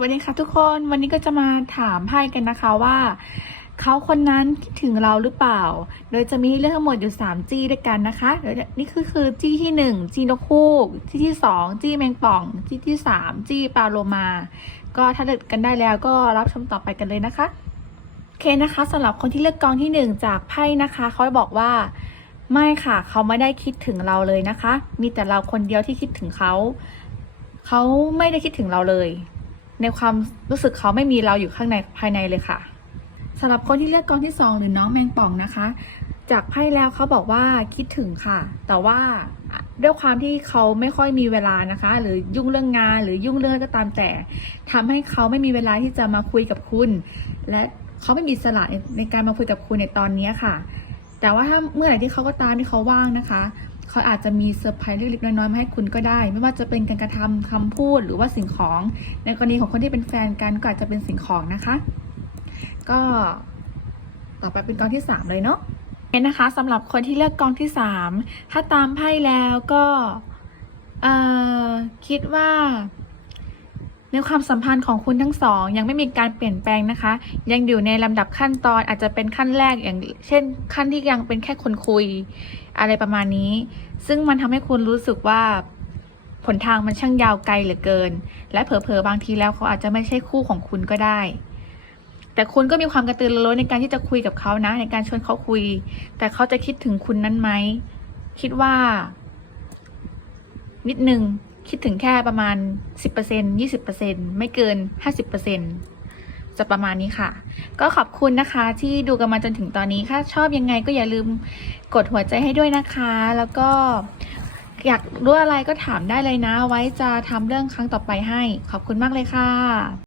สวัสดีค่ะทุกคนวันนี้ก็จะมาถามไพ่กันนะคะว่าเขาคนนั้นคิดถึงเราหรือเปล่า โดยจะมีเลือกทั้งหมดอยู่ 3 จี้ด้วยกันนะคะเดี๋ยวนี่คือคือจี้ที่ 1 จี้นกฮูกจี้ที่ 2 จี้แมงป่อง จี้ที่ 3 จี้ปลาโลมา ก็ถ้าเลือกกันได้แล้วก็รับชมต่อไปกันเลยนะคะโอเคนะคะสำหรับคนที่เลือกกองที่ 1 จากไพ่นะคะเขาบอกว่าไม่ค่ะ เขาไม่ได้คิดถึงเราเลยนะคะ มีแต่เราคนเดียวที่คิดถึงเขาเขาไม่ได้คิดถึงเราเลย ในความรู้สึกเขาไม่มีเราอยู่ข้างในภายในเลยค่ะสำหรับคนที่เลือกกองที่สองหรือน้องแมงป่องนะคะ จากไพ่แล้วเขาบอกว่าคิดถึงค่ะ แต่ว่าด้วยความที่เขาไม่ค่อยมีเวลานะคะ หรือยุ่งเรื่องงาน หรือยุ่งเรื่องก็ตามแต่ทำให้เขาไม่มีเวลาที่จะมาคุยกับคุณ และเขาไม่มีสละในการมาคุยกับคุณในตอนนี้ค่ะ แต่ว่าถ้าเมื่อไหร่ที่เขาก็ตามที่เขาว่างนะคะ เขาอาจจะมีเซอร์ไพรส์เล็กๆน้อยๆมาให้คุณก็ได้ ไม่ว่าจะเป็นการกระทำคำพูดหรือว่าสิ่งของ ในกรณีของคนที่เป็นแฟนกันก็อาจจะเป็นสิ่งของนะคะ ก็ต่อไปเป็นกองที่สามเลยเนาะเห็นนะคะสำหรับคนที่เลือกกองที่สามถ้าตามไพ่แล้วก็คิดว่า ในความสัมพันธ์ของคุณทั้งสอง ยังไม่มีการเปลี่ยนแปลงนะคะ ยังอยู่ในลำดับขั้นตอนอาจจะเป็นขั้นแรกอย่างเช่น ขั้นที่ยังเป็นแค่คนคุย อะไรประมาณนี้ ซึ่งมันทำให้คุณรู้สึกว่าผลทางมันช่างยาวไกลเหลือเกิน และเผลอๆบางทีแล้วเขาอาจจะไม่ใช่คู่ของคุณก็ได้ แต่คุณก็มีความกระตือรือร้นในการที่จะคุยกับเขานะ ในการชวนเขาคุย แต่เขาจะคิดถึงคุณนั้นไหมคิดว่า นิดนึง คิดถึงแค่ประมาณ 10% 20%ไม่เกิน 50%จะประมาณนี้ค่ะ ก็ขอบคุณนะคะที่ดูกันมาจนถึงตอนนี้ถ้าชอบยังไงก็อย่าลืมกดหัวใจให้ด้วยนะคะ แล้วก็อยากรู้อะไรก็ถามได้เลยนะ ไว้จะทำเรื่องครั้งต่อไปให้ ขอบคุณมากเลยค่ะ